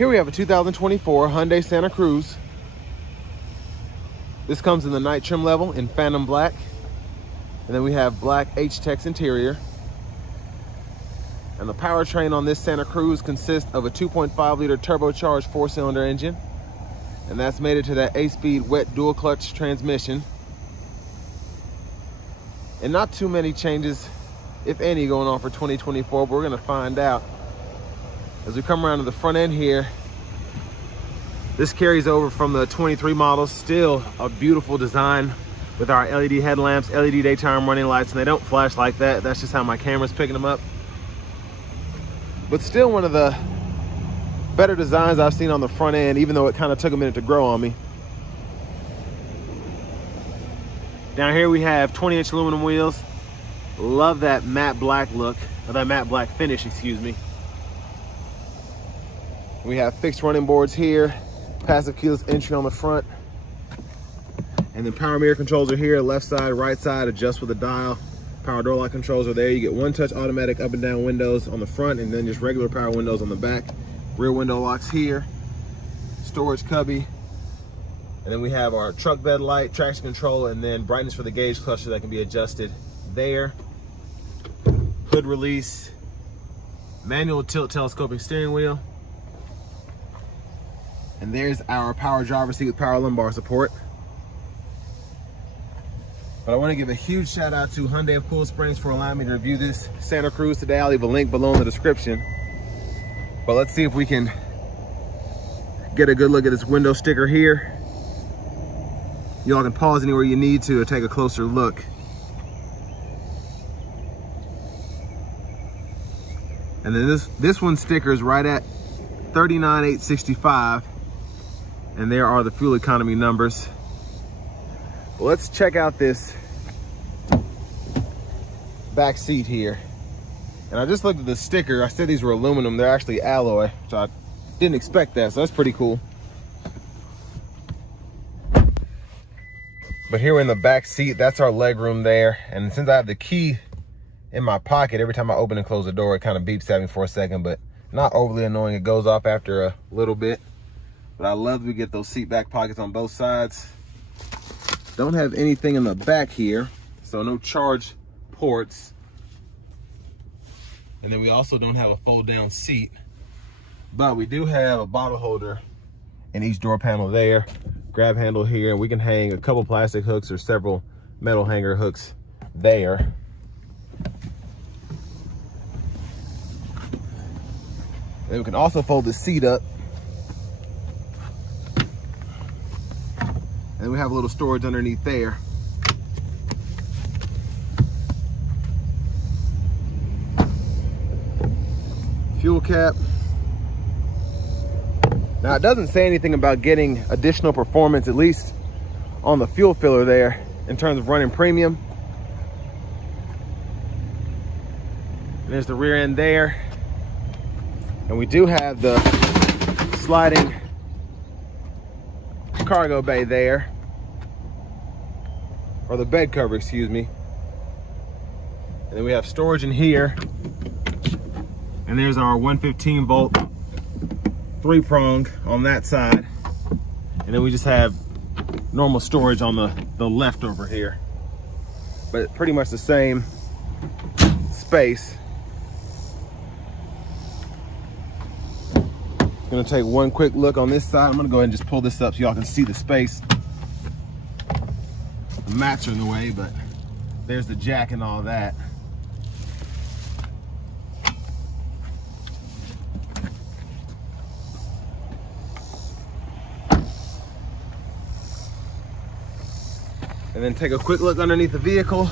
Here we have a 2024 Hyundai Santa Cruz. This comes in the night trim level in Phantom Black. And then we have black H-Tex interior. And the powertrain on this Santa Cruz consists of a 2.5 liter turbocharged 4-cylinder engine. And that's made it to that 8-speed wet dual clutch transmission. And not too many changes, if any, going on for 2024, but we're gonna find out. As we come around to the front end here, this carries over from the 23 models. Still a beautiful design with our LED headlamps, LED daytime running lights, and they don't flash like that. That's just how my camera's picking them up. But still one of the better designs I've seen on the front end, even though it kind of took a minute to grow on me. Down here we have 20-inch aluminum wheels. Love that matte black look, or that matte black finish, excuse me. We have fixed running boards here, passive keyless entry on the front. And then power mirror controls are here, left side, right side, adjust with a dial. Power door lock controls are there. You get one-touch automatic up and down windows on the front, and then just regular power windows on the back. Rear window locks here, storage cubby. And then we have our truck bed light, traction control, and then brightness for the gauge cluster that can be adjusted there. Hood release, manual tilt telescoping steering wheel. And there's our power driver's seat with power lumbar support. But I want to give a huge shout out to Hyundai of Cool Springs for allowing me to review this Santa Cruz today. I'll leave a link below in the description. But let's see if we can get a good look at this window sticker here. Y'all can pause anywhere you need to take a closer look. And then this one sticker is right at 39,865, and there are the fuel economy numbers. Well, let's check out this back seat here. And I just looked at the sticker. I said these were aluminum. They're actually alloy, so I didn't expect that, so that's pretty cool. But here in the back seat, that's our leg room there. And since I have the key in my pocket, every time I open and close the door, it kind of beeps at me for a second, but not overly annoying. It goes off after a little bit. But I love that we get those seat back pockets on both sides. Don't have anything in the back here, so no charge ports. And then we also don't have a fold down seat, but we do have a bottle holder in each door panel there. Grab handle here, and we can hang a couple plastic hooks or several metal hanger hooks there. And we can also fold the seat up. And we have a little storage underneath there. Fuel cap. Now it doesn't say anything about getting additional performance, at least on the fuel filler there, in terms of running premium. And there's the rear end there. And we do have the sliding cargo bay there, or the bed cover, excuse me. And then we have storage in here. And there's our 115 volt 3-prong on that side. And then we just have normal storage on the left over here. But pretty much the same space. Gonna take one quick look on this side. I'm gonna go ahead and just pull this up so y'all can see the space. The mats are in the way, but there's the jack and all that. And then take a quick look underneath the vehicle.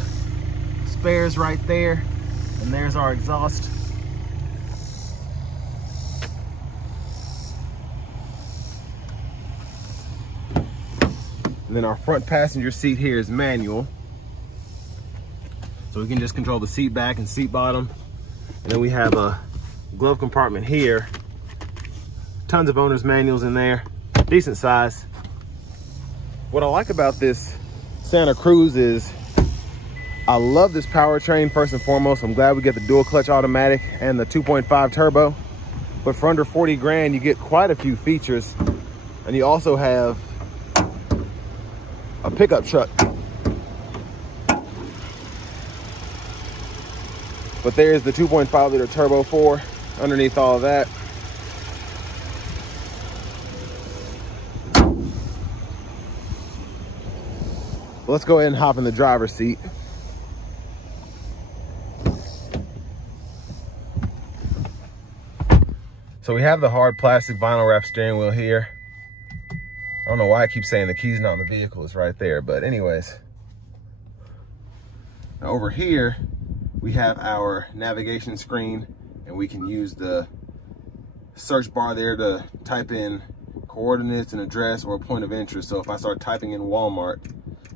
Spares right there. And there's our exhaust. And then our front passenger seat here is manual. So we can just control the seat back and seat bottom. And then we have a glove compartment here. Tons of owner's manuals in there, decent size. What I like about this Santa Cruz is I love this powertrain first and foremost. I'm glad we get the dual clutch automatic and the 2.5 turbo. But for under 40 grand, you get quite a few features. And you also have a pickup truck. But there's the 2.5 liter turbo 4 underneath all of that. Let's go ahead and hop in the driver's seat. So we have the hard plastic vinyl wrap steering wheel here. I don't know why I keep saying the key's not in the vehicle, it's right there, but anyways. Now over here, we have our navigation screen, and we can use the search bar there to type in coordinates, an address, or a point of interest. So if I start typing in Walmart,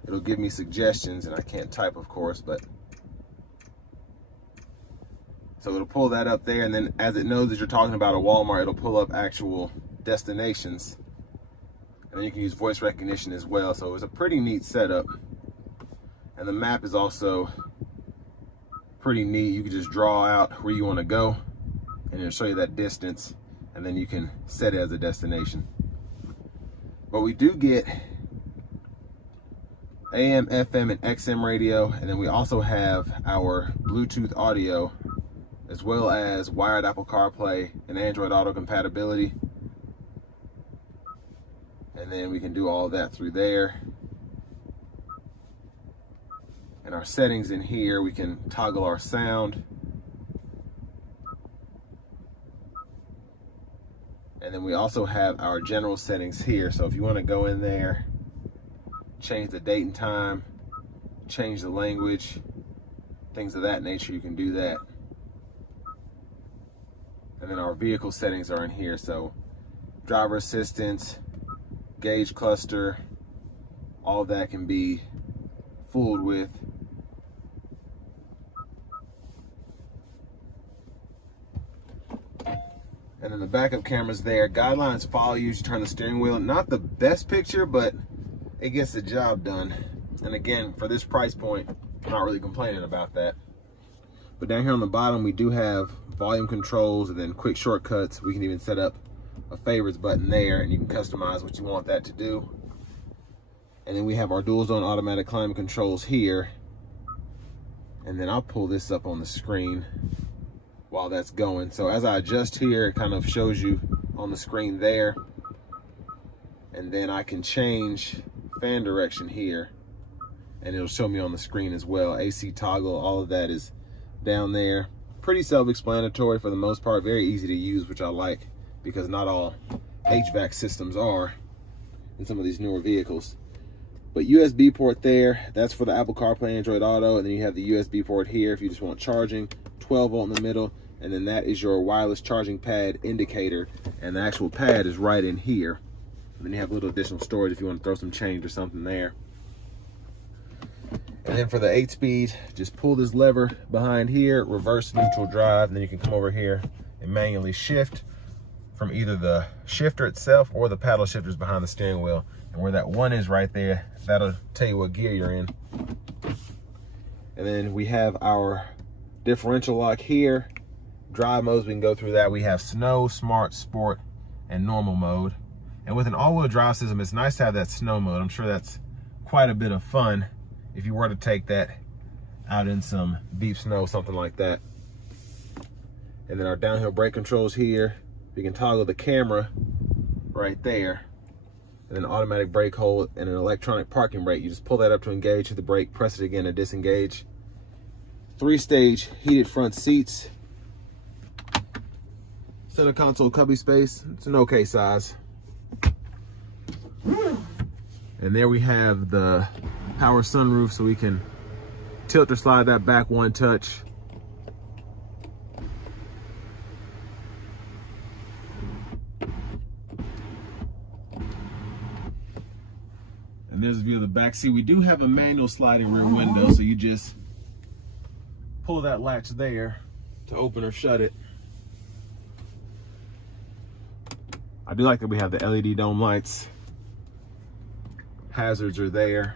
it'll give me suggestions, and I can't type, of course, but so it'll pull that up there, and then as it knows that you're talking about a Walmart, it'll pull up actual destinations. And then you can use voice recognition as well. So it's a pretty neat setup. And the map is also pretty neat. You can just draw out where you want to go, and it'll show you that distance, and then you can set it as a destination. But we do get AM, FM, and XM radio, and then we also have our Bluetooth audio, as well as wired Apple CarPlay and Android Auto compatibility. And then we can do all of that through there. And our settings in here, we can toggle our sound. And then we also have our general settings here. So if you want to go in there, change the date and time, change the language, things of that nature, you can do that. And then our vehicle settings are in here. So driver assistance, gauge cluster, all that can be fooled with. And then the backup camera's there. Guidelines follow you to turn the steering wheel. Not the best picture, but it gets the job done. And again, for this price point, I'm not really complaining about that. But down here on the bottom, we do have volume controls and then quick shortcuts. We can even set up a favorites button there, and you can customize what you want that to do. And then we have our dual zone automatic climate controls here. And then I'll pull this up on the screen while that's going. So as I adjust here, it kind of shows you on the screen there. And then I can change fan direction here, and it'll show me on the screen as well. AC toggle, all of that is down there. Pretty self-explanatory for the most part, very easy to use, which I like, because not all HVAC systems are in some of these newer vehicles. But USB port there, that's for the Apple CarPlay, Android Auto, and then you have the USB port here if you just want charging, 12 volt in the middle, and then that is your wireless charging pad indicator, and the actual pad is right in here. And then you have a little additional storage if you want to throw some change or something there. And then for the 8-speed, just pull this lever behind here, reverse neutral drive, and then you can come over here and manually shift from either the shifter itself or the paddle shifters behind the steering wheel. And where that one is right there, that'll tell you what gear you're in. And then we have our differential lock here. Drive modes, we can go through that. We have snow, smart, sport, and normal mode. And with an all-wheel drive system, it's nice to have that snow mode. I'm sure that's quite a bit of fun if you were to take that out in some deep snow, something like that. And then our downhill brake controls here. We can toggle the camera right there. And then automatic brake hold and an electronic parking brake. You just pull that up to engage, hit the brake, press it again to disengage. 3-stage heated front seats. Center console cubby space, it's an okay size. And there we have the power sunroof, so we can tilt or slide that back one touch. And there's a view of the back seat. We do have a manual sliding rear window, so you just pull that latch there to open or shut it. I do like that we have the LED dome lights. Hazards are there.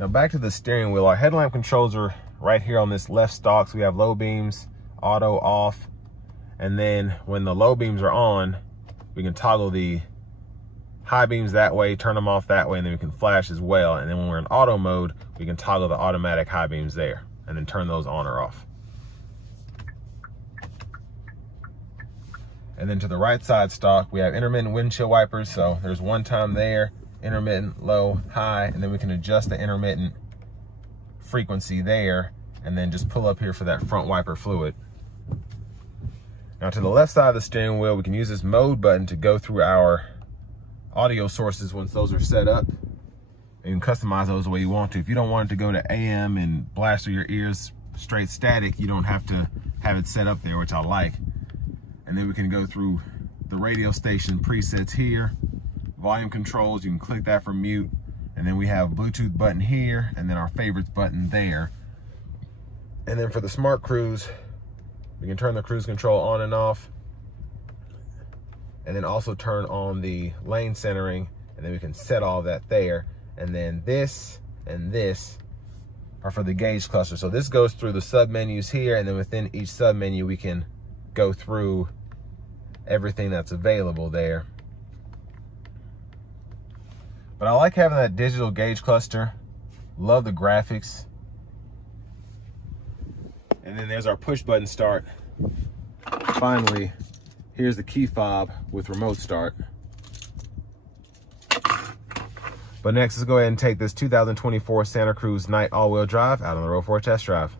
Now back to the steering wheel. Our headlamp controls are right here on this left stalk. So we have low beams, auto, off, And then when the low beams are on, we can toggle the high beams that way, turn them off that way, and then we can flash as well. And then when we're in auto mode, we can toggle the automatic high beams there and then turn those on or off. And then to the right side stock, we have intermittent windshield wipers. So there's one time there, intermittent, low, high, and then we can adjust the intermittent frequency there and then just pull up here for that front wiper fluid. Now to the left side of the steering wheel, we can use this mode button to go through our audio sources once those are set up. You can customize those the way you want to. If you don't want it to go to AM and blast through your ears straight static, you don't have to have it set up there, which I like. And then we can go through the radio station presets here, volume controls, you can click that for mute, and then we have Bluetooth button here, and then our favorites button there. And then for the Smart Cruise, we can turn the cruise control on and off, and then also turn on the lane centering, and then we can set all that there. And then this and this are for the gauge cluster. So this goes through the sub menus here, and then within each sub menu, we can go through everything that's available there. But I like having that digital gauge cluster. Love the graphics. And then there's our push button start. Finally, here's the key fob with remote start. But next, let's go ahead and take this 2024 Santa Cruz Night all-wheel drive out on the road for a test drive.